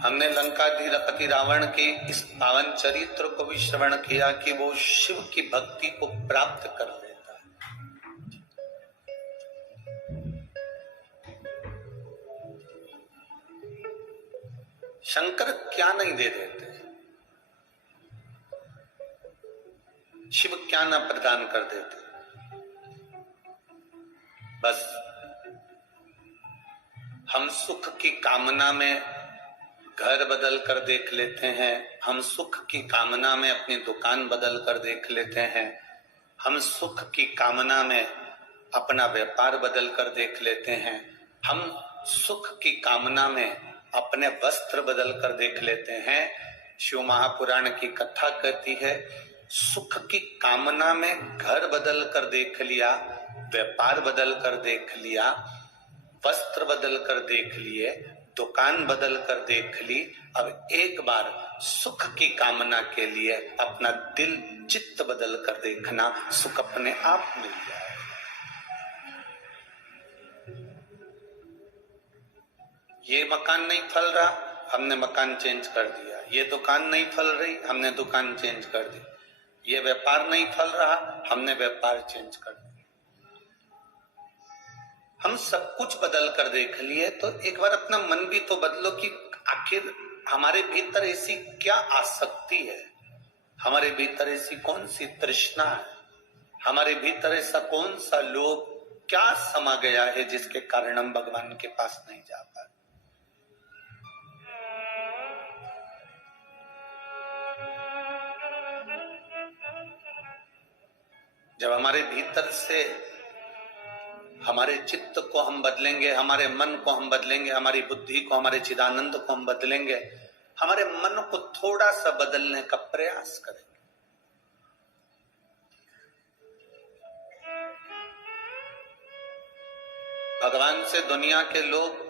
हमने लंकाधिपति रावण के इस पावन चरित्र को भी श्रवण किया कि वो शिव की भक्ति को प्राप्त कर लेता है। शंकर क्या नहीं दे देते, शिव क्या ना प्रदान कर देते। बस हम सुख की कामना में घर बदल कर देख लेते हैं, हम सुख की कामना में अपनी दुकान बदल कर देख लेते हैं, हम सुख की कामना में अपना व्यापार बदल कर देख लेते हैं, हम सुख की कामना में अपने वस्त्र बदल कर देख लेते हैं। शिव महापुराण की कथा कहती है, सुख की कामना में घर बदल कर देख लिया, व्यापार बदल कर देख लिया, वस्त्र बदल कर देख लिए, दुकान बदल कर देख ली। अब एक बार सुख की कामना के लिए अपना दिल चित्त बदल कर देखना, सुख अपने आप मिल जाए। ये मकान नहीं फल रहा, हमने मकान चेंज कर दिया। ये दुकान नहीं फल रही, हमने दुकान चेंज कर दी। ये व्यापार नहीं फल रहा, हमने व्यापार चेंज कर दिया। हम सब कुछ बदल कर देख लिए, तो एक बार अपना मन भी तो बदलो कि आखिर हमारे भीतर ऐसी क्या आसक्ति है, हमारे भीतर ऐसी कौन सी तृष्णा है, हमारे भीतर ऐसा कौन सा लोभ क्या समा गया है जिसके कारण हम भगवान के पास नहीं जा पा रहे। जब हमारे भीतर से हमारे चित्त को हम bदलेंगे, हमारे मन को हम बदलेंगे, हमारी बुद्धि को, हमारे चिदानंद को हम बदलेंगे, हमारे मन को थोड़ा सा बदलने का प्रयास करेंगे। भगवान से दुनिया के लोग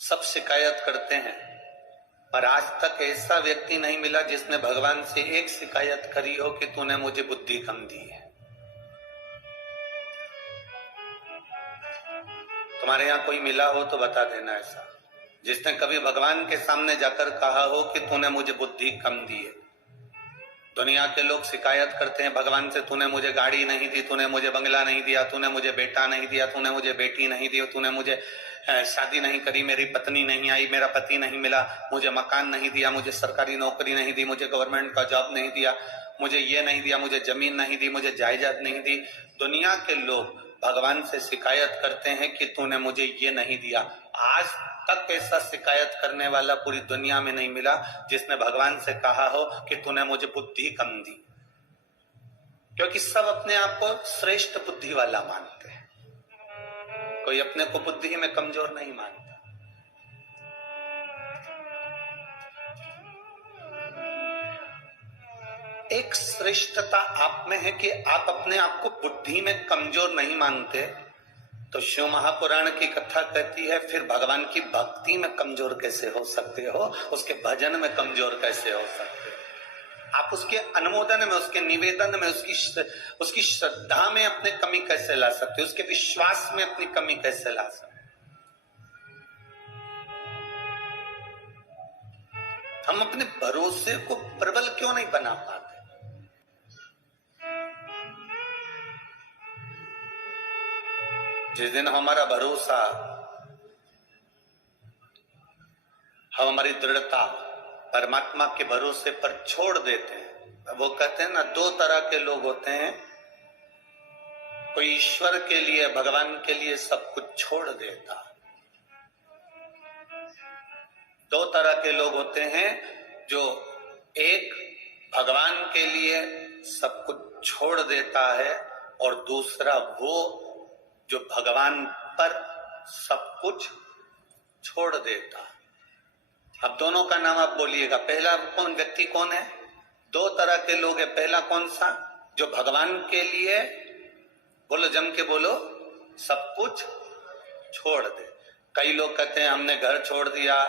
सब शिकायत करते हैं, पर आज तक ऐसा व्यक्ति नहीं मिला जिसने भगवान से एक शिकायत करी हो कि तूने मुझे बुद्धि कम दी है। तुम्हारे यहाँ कोई मिला हो तो बता देना ऐसा, जिसने कभी भगवान के सामने जाकर कहा हो कि तूने मुझे बुद्धि कम दी है। दुनिया के लोग शिकायत करते हैं भगवान से, तूने मुझे गाड़ी नहीं दी, तूने मुझे बंगला नहीं दिया, तूने मुझे बेटा नहीं दिया, तूने मुझे बेटी नहीं दी, तूने मुझे शादी नहीं करी, मेरी पत्नी नहीं आई, मेरा पति नहीं मिला, मुझे मकान नहीं दिया, मुझे सरकारी नौकरी नहीं दी, मुझे गवर्नमेंट का जॉब नहीं दिया, मुझे ये नहीं दिया, मुझे जमीन नहीं दी, मुझे जायदाद नहीं दी। दुनिया के लोग भगवान से शिकायत करते हैं कि तूने मुझे ये नहीं दिया। आज तक ऐसा शिकायत करने वाला पूरी दुनिया में नहीं मिला जिसने भगवान से कहा हो कि तूने मुझे बुद्धि कम दी, क्योंकि सब अपने आप को श्रेष्ठ बुद्धि वाला मानते हैं, कोई अपने को बुद्धि में कमजोर नहीं मानता। एक श्रेष्ठता आप में है कि आप अपने आप को बुद्धि में कमजोर नहीं मानते, तो शिव महापुराण की कथा कहती है फिर भगवान की भक्ति में कमजोर कैसे हो सकते हो, उसके भजन में कमजोर कैसे हो सकते हो, आप उसके अनुमोदन में, उसके निवेदन में, उसकी श्रद्धा में अपने कमी कैसे ला सकते हो, उसके विश्वास में अपनी कमी कैसे ला सकते हो। हम अपने भरोसे को प्रबल क्यों नहीं बना पाते। जिस दिन हमारा भरोसा, हम हमारी दृढ़ता परमात्मा के भरोसे पर छोड़ देते हैं, वो कहते हैं ना, दो तरह के लोग होते हैं, कोई ईश्वर के लिए, भगवान के लिए सब कुछ छोड़ देता, दो तरह के लोग होते हैं, जो एक भगवान के लिए सब कुछ छोड़ देता है और दूसरा वो जो भगवान पर सब कुछ छोड़ देता। अब दोनों का नाम आप बोलिएगा, पहला कौन व्यक्ति कौन है? दो तरह के लोग हैं। पहला कौन सा? जो भगवान के लिए, बोलो जम के बोलो, सब कुछ छोड़ दे। कई लोग कहते हैं हमने घर छोड़ दिया,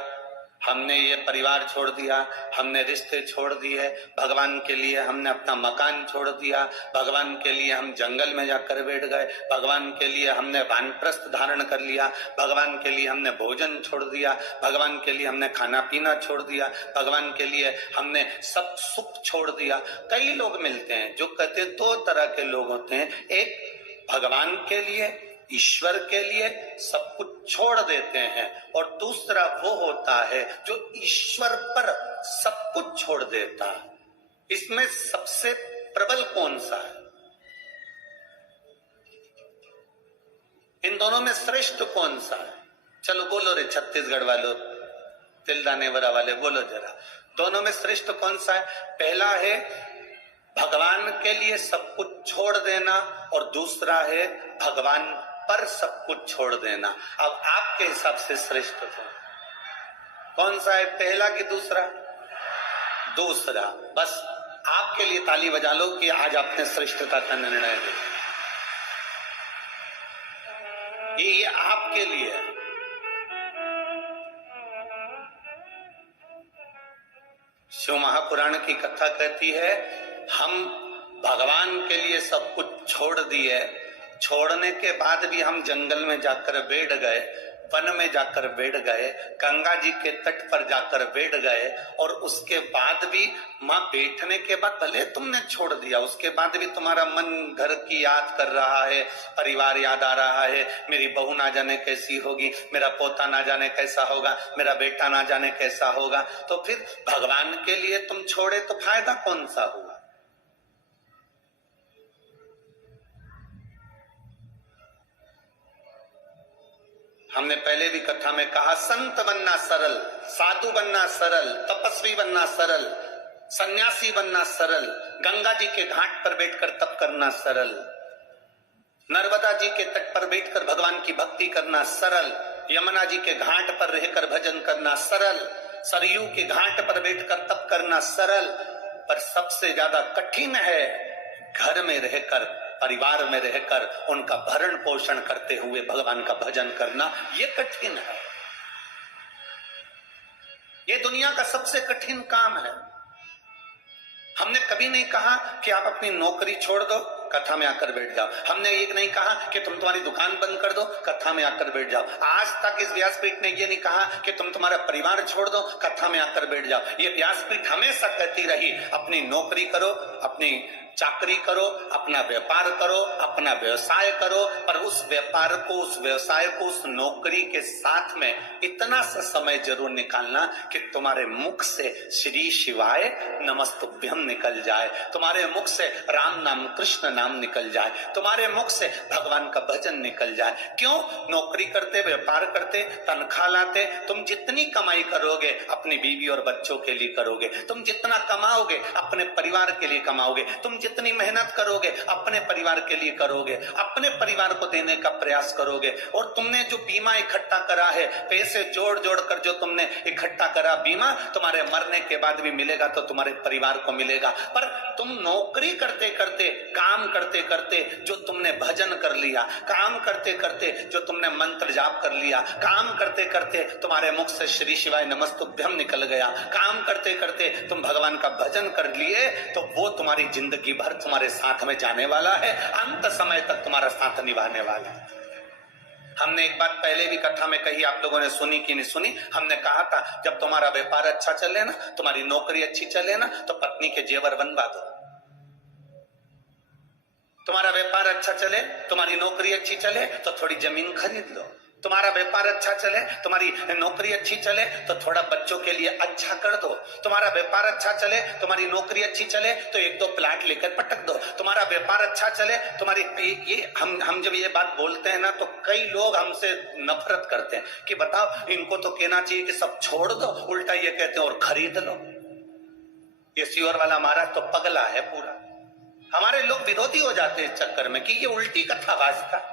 हमने ये परिवार छोड़ दिया, हमने रिश्ते छोड़ दिए, भगवान के लिए हमने अपना मकान छोड़ दिया, भगवान के लिए हम जंगल में जाकर बैठ गए, भगवान के लिए हमने वानप्रस्थ धारण कर लिया, भगवान के लिए हमने भोजन छोड़ दिया, भगवान के लिए हमने खाना पीना छोड़ दिया, भगवान के लिए हमने सब सुख छोड़ दिया। कई लोग मिलते हैं जो कहते दो तरह के लोग होते हैं, एक भगवान के लिए, ईश्वर के लिए सब कुछ छोड़ देते हैं, और दूसरा वो होता है जो ईश्वर पर सब कुछ छोड़ देता है। इसमें सबसे प्रबल कौन सा है? इन दोनों में श्रेष्ठ कौन सा है? चलो बोलो रे छत्तीसगढ़ वालों, तिलदाने वरा वाले, बोलो जरा, दोनों में श्रेष्ठ कौन सा है? पहला है भगवान के लिए सब कुछ छोड़ देना, और दूसरा है भगवान पर सब कुछ छोड़ देना। अब आपके हिसाब से श्रेष्ठ कौन सा है, पहला कि दूसरा? दूसरा। बस आपके लिए ताली बजा लो कि आज आपने श्रेष्ठता का निर्णय लिया। ये आपके लिए है। शिव महापुराण की कथा कहती है, हम भगवान के लिए सब कुछ छोड़ दिए, छोड़ने के बाद भी हम जंगल में जाकर बैठ गए, वन में जाकर बैठ गए, गंगा जी के तट पर जाकर बैठ गए, और उसके बाद भी माँ बैठने के बाद भले तुमने छोड़ दिया, उसके बाद भी तुम्हारा मन घर की याद कर रहा है, परिवार याद आ रहा है, मेरी बहू ना जाने कैसी होगी, मेरा पोता ना जाने कैसा होगा, मेरा बेटा ना जाने कैसा होगा, तो फिर भगवान के लिए तुम छोड़े तो फायदा कौन सा हुआ? हमने पहले भी कथा में कहा, संत बनना सरल, साधु बनना सरल, तपस्वी बनना सरल, सन्यासी बनना सरल, गंगा जी के घाट पर बैठकर तप करना सरल, नर्मदा जी के तट पर बैठकर भगवान की भक्ति करना सरल, यमुना जी के घाट पर रहकर भजन करना सरल, सरयू के घाट पर बैठकर तप करना सरल, पर सबसे ज्यादा कठिन है घर में रहकर, परिवार में रहकर उनका भरण पोषण करते हुए भगवान का भजन करना, ये कठिन है। ये दुनिया का सबसे कठिन काम है। हमने कभी नहीं कहा कि आप अपनी नौकरी छोड़ दो, कथा में आकर बैठ जाओ। हमने ये नहीं कहा कि तुम तुम्हारी दुकान बंद कर दो, कथा में आकर बैठ जाओ। आज तक इस व्यासपीठ ने ये नहीं कहा कि तुम तुम्हारा परिवार छोड़ दो, कथा में आकर बैठ जाओ। ये व्यासपीठ हमेशा कहती रही, अपनी नौकरी करो, अपनी चाकरी करो, अपना व्यापार करो, अपना व्यवसाय करो, पर उस व्यापार को, उस व्यवसाय को, उस नौकरी के साथ में इतना सा समय जरूर निकालना कि तुम्हारे मुख से श्री शिवाय नमस्तुभ्यम निकल जाए, तुम्हारे मुख से राम नाम कृष्ण नाम निकल जाए, तुम्हारे मुख से भगवान का भजन निकल जाए। क्यों? नौकरी करते, व्यापार करते, तनख्वाह लाते, तुम जितनी कमाई करोगे अपनी बीवी और बच्चों के लिए करोगे, तुम जितना कमाओगे अपने परिवार के लिए कमाओगे, तुम जितनी मेहनत करोगे अपने परिवार के लिए करोगे, अपने परिवार को देने का प्रयास करोगे। और तुमने जो बीमा इकट्ठा करा है, पैसे जोड़ जोड़ कर जो तुमने इकट्ठा करा बीमा, तुम्हारे मरने के बाद भी मिलेगा तो तुम्हारे परिवार को मिलेगा। पर तुम नौकरी करते करते, काम करते करते जो तुमने भजन कर लिया, काम करते करते जो तुमने मंत्र जाप कर लिया, काम करते करते तुम्हारे मुख से श्री शिवाय नमस्तुभ्यम निकल गया, काम करते करते तुम भगवान का भजन कर लिए, तो वो तुम्हारी जिंदगी भर तुम्हारे साथ में जाने वाला है, अंत समय तक तुम्हारा साथ निभाने वाला है। हमने एक बात पहले भी कथा में कही, आप लोगों ने सुनी कि नहीं सुनी? हमने कहा था जब तुम्हारा व्यापार अच्छा चले ना, तुम्हारी नौकरी अच्छी चले ना, तो पत्नी के जेवर बनवा दो। तुम्हारा व्यापार अच्छा चले, तुम्हारी नौकरी अच्छी चले, तो थोड़ी जमीन खरीद लो। तुम्हारा व्यापार अच्छा चले, तुम्हारी नौकरी अच्छी चले, तो थोड़ा बच्चों के लिए अच्छा कर दो। तुम्हारा व्यापार अच्छा चले, तुम्हारी नौकरी अच्छी चले, तो एक दो प्लाट लेकर पटक दो। तुम्हारा व्यापार अच्छा चले, तुम्हारी ये हम जब ये बात बोलते हैं ना, तो कई लोग हमसे नफरत करते हैं कि बताओ, इनको तो कहना चाहिए कि सब छोड़ दो, उल्टा ये कहते हैं और खरीद लो। ये सीवर वाला महाराज तो पगला है पूरा। हमारे लोग विरोधी हो जाते हैं इस चक्कर में कि ये उल्टी कथा वास्ता।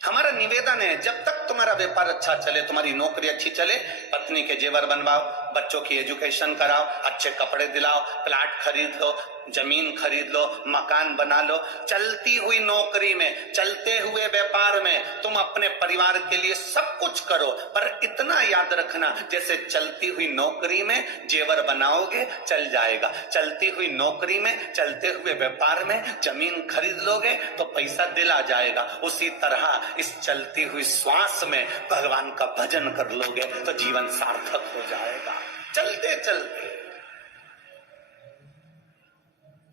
हमारा निवेदन है, जब तक तुम्हारा व्यापार अच्छा चले, तुम्हारी नौकरी अच्छी चले, पत्नी के जेवर बनवाओ, बच्चों की एजुकेशन कराओ, अच्छे कपड़े दिलाओ, प्लाट खरीद लो, जमीन खरीद लो, मकान बना लो। चलती हुई नौकरी में, चलते हुए व्यापार में तुम अपने परिवार के लिए सब कुछ करो, पर इतना याद रखना, जैसे चलती हुई नौकरी में जेवर बनाओगे चल जाएगा, चलती हुई नौकरी में, चलते हुए व्यापार में जमीन खरीद लोगे तो पैसा दिल आ जाएगा, उसी तरह इस चलती हुई श्वास में भगवान का भजन कर लोगे तो जीवन सार्थक हो जाएगा। चलते चलते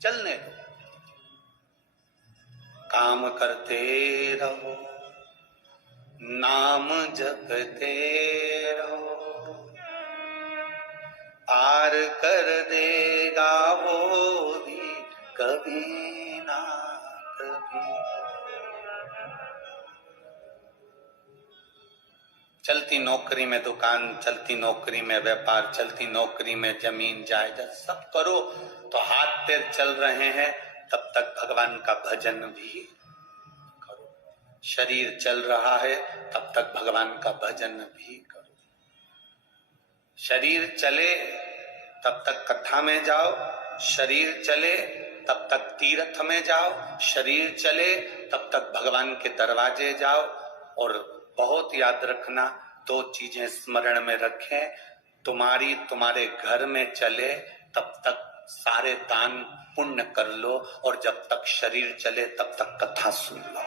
चलने दो, काम करते रहो, नाम जपते रहो, पार कर देगा वो भी कभी ना कभी। चलती नौकरी में दुकान, चलती नौकरी में व्यापार, चलती नौकरी में जमीन जायदाद सब करो तो हाथ पैर चल रहे हैं, तब तक भगवान का भजन भी करो। शरीर चल रहा है तब तक भगवान का भजन भी करो। शरीर चले तब तक कथा में जाओ, शरीर चले तब तक तीर्थ में जाओ, शरीर चले तब तक भगवान के दरवाजे जाओ। और बहुत याद रखना, दो चीजें स्मरण में रखें, तुम्हारे घर में चले तब तक सारे दान पुण्य कर लो, और जब तक शरीर चले तब तक कथा सुन लो,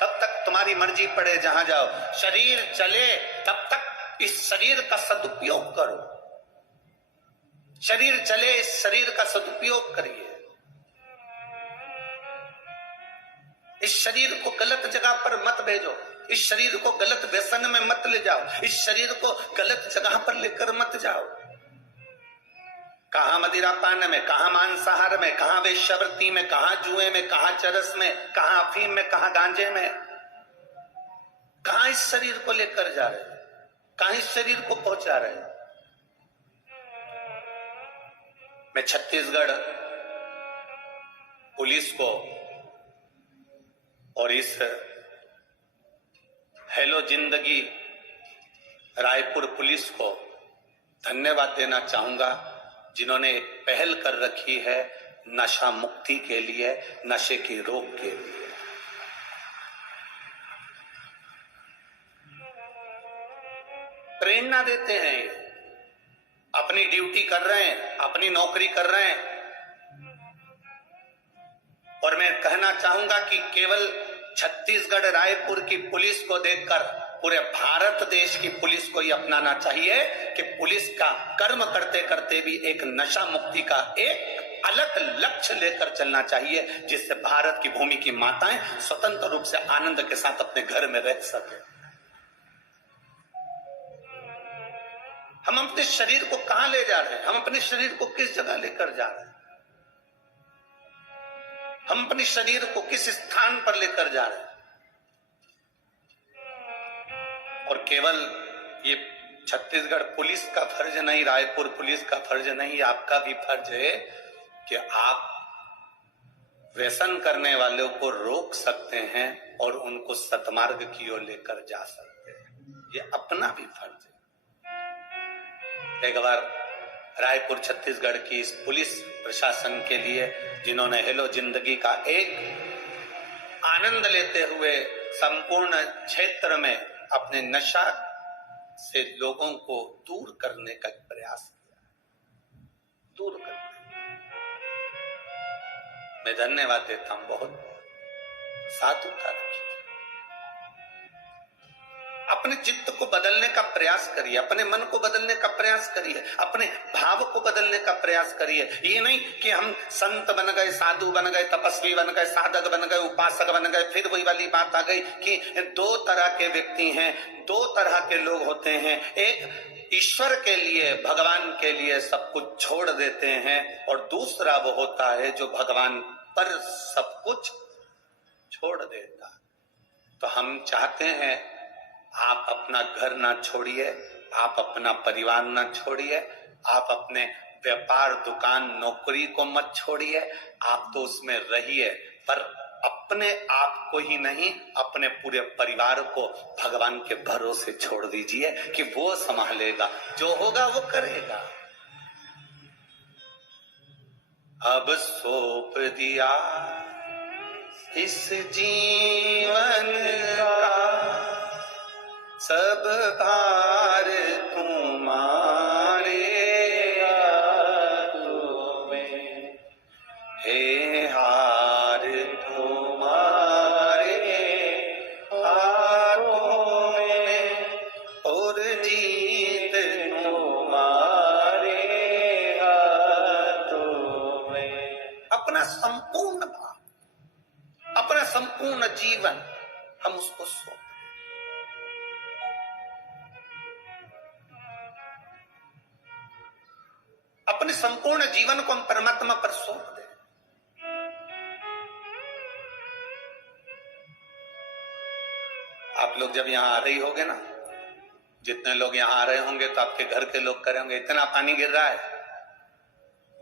तब तक तुम्हारी मर्जी पड़े जहां जाओ। शरीर चले तब तक इस शरीर का सदुपयोग करो, शरीर चले इस शरीर का सदुपयोग करिए। इस शरीर को गलत जगह पर मत भेजो, इस शरीर को गलत व्यसन में मत ले जाओ, इस शरीर को गलत जगह पर लेकर मत जाओ। कहां मदिरा पान में, कहां मांसाहार में, कहां वेश्यावृत्ति में, कहां जुए में, कहां चरस में, कहां अफीम में, कहां गांजे में, कहां इस शरीर को लेकर जा रहे, कहां इस शरीर को पहुंचा रहे। मैं छत्तीसगढ़ पुलिस को और इस हेलो जिंदगी रायपुर पुलिस को धन्यवाद देना चाहूंगा, जिन्होंने पहल कर रखी है नशा मुक्ति के लिए, नशे की रोक के लिए। प्रेरणा देते हैं, अपनी ड्यूटी कर रहे हैं, अपनी नौकरी कर रहे हैं। और मैं कहना चाहूंगा कि केवल छत्तीसगढ़ रायपुर की पुलिस को देखकर पूरे भारत देश की पुलिस को ये अपनाना चाहिए कि पुलिस का कर्म करते करते भी एक नशा मुक्ति का एक अलग लक्ष्य लेकर चलना चाहिए, जिससे भारत की भूमि की माताएं स्वतंत्र रूप से आनंद के साथ अपने घर में रह सके। हम अपने शरीर को कहां ले जा रहे हैं, हम अपने शरीर को किस जगह लेकर जा रहे हैं, हम अपने शरीर को किस स्थान पर लेकर जा रहे हैं। और केवल ये छत्तीसगढ़ पुलिस का फर्ज नहीं, रायपुर पुलिस का फर्ज नहीं, आपका भी फर्ज है कि आप व्यसन करने वालों को रोक सकते हैं और उनको सतमार्ग की ओर लेकर जा सकते हैं। ये अपना भी फर्ज है। एक बार रायपुर छत्तीसगढ़ की इस पुलिस प्रशासन के लिए, जिन्होंने हेलो जिंदगी का एक आनंद लेते हुए संपूर्ण क्षेत्र में अपने नशा से लोगों को दूर करने का प्रयास किया, दूर करने, मैं धन्यवाद देता हूं, बहुत बहुत साधुता रखिए। अपने चित्त को बदलने का प्रयास करिए, अपने मन को बदलने का प्रयास करिए, अपने भाव को बदलने का प्रयास करिए। ये नहीं कि हम संत बन गए, साधु बन गए, तपस्वी बन गए, साधक बन गए, उपासक बन गए, फिर वही वाली बात आ गई कि दो तरह के व्यक्ति हैं, दो तरह के लोग होते हैं। एक ईश्वर के लिए, भगवान के लिए सब कुछ छोड़ देते हैं, और दूसरा वो होता है जो भगवान पर सब कुछ छोड़ देता। तो हम चाहते हैं आप अपना घर ना छोड़िए, आप अपना परिवार ना छोड़िए, आप अपने व्यापार, दुकान, नौकरी को मत छोड़िए, आप तो उसमें रहिए, पर अपने आप को ही नहीं, अपने पूरे परिवार को भगवान के भरोसे छोड़ दीजिए कि वो संभालेगा, जो होगा वो करेगा। अब सौंप दिया इस जीवन का सब भार तुम्हारे हाथों में, हे हार तुम्हारे हाथों में और जीत तुम्हारे हाथों में। अपना संपूर्ण भाव, अपना संपूर्ण जीवन हम उसको सौंप, अपने संपूर्ण जीवन को हम परमात्मा पर सौंप दें। आप लोग जब यहां आ रही होगे ना, जितने लोग यहां आ रहे होंगे तो आपके घर के लोग करे होंगे, इतना पानी गिर रहा है,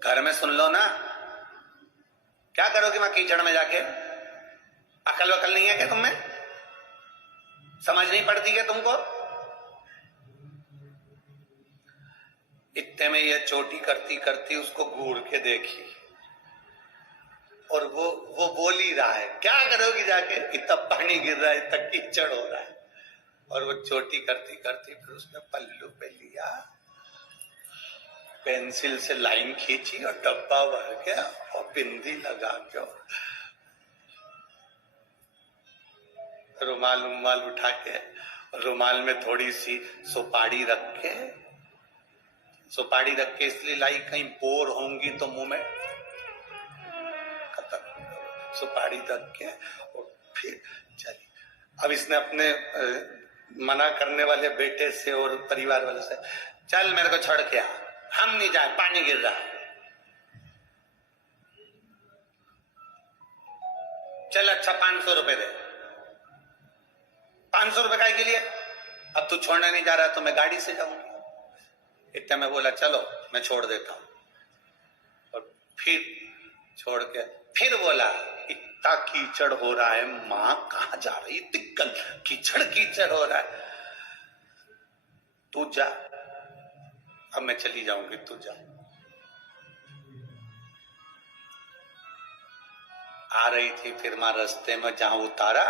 घर में सुन लो ना, क्या करोगे वहां कीचड़ में जाके? अकल वकल नहीं है क्या तुम में? समझ नहीं पड़ती क्या तुमको? इतने में ये चोटी करती करती उसको घूर के देखी और वो बोल ही रहा है, क्या करोगी जाके? इतना पानी गिर रहा है, इतना कीचड़ हो रहा है। और वो चोटी करती करती फिर उसने पल्लू पे लिया, पेंसिल से लाइन खींची और डब्बा भर के और बिंदी लगा के रुमाल रुमाल उठा के, रुमाल में थोड़ी सी सुपारी रख के, सुपारी रख के इसलिए लाई कहीं बोर होंगी तो मुंह में, सुपारी रख के और फिर चली। अब इसने अपने मना करने वाले बेटे से और परिवार वाले से, चल मेरे को छोड़ के आ, हम नहीं जाए, पानी गिर रहा है। चल अच्छा 500 रुपए दे। 500 रुपए काय के लिए? अब तू छोड़ने नहीं जा रहा तो मैं गाड़ी से जाऊंगी। इतना मैं बोला चलो मैं छोड़ देता हूं, और फिर छोड़ के फिर बोला इतना कीचड़ हो रहा है, मां कहां जा रही, तिक्कल कीचड़ कीचड़ हो रहा है, तू जा, अब मैं चली जाऊंगी, तू जा। आ रही थी, फिर मां रास्ते में जहां उतारा,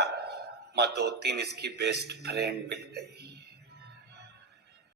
मां 2-3 इसकी बेस्ट फ्रेंड मिल गई।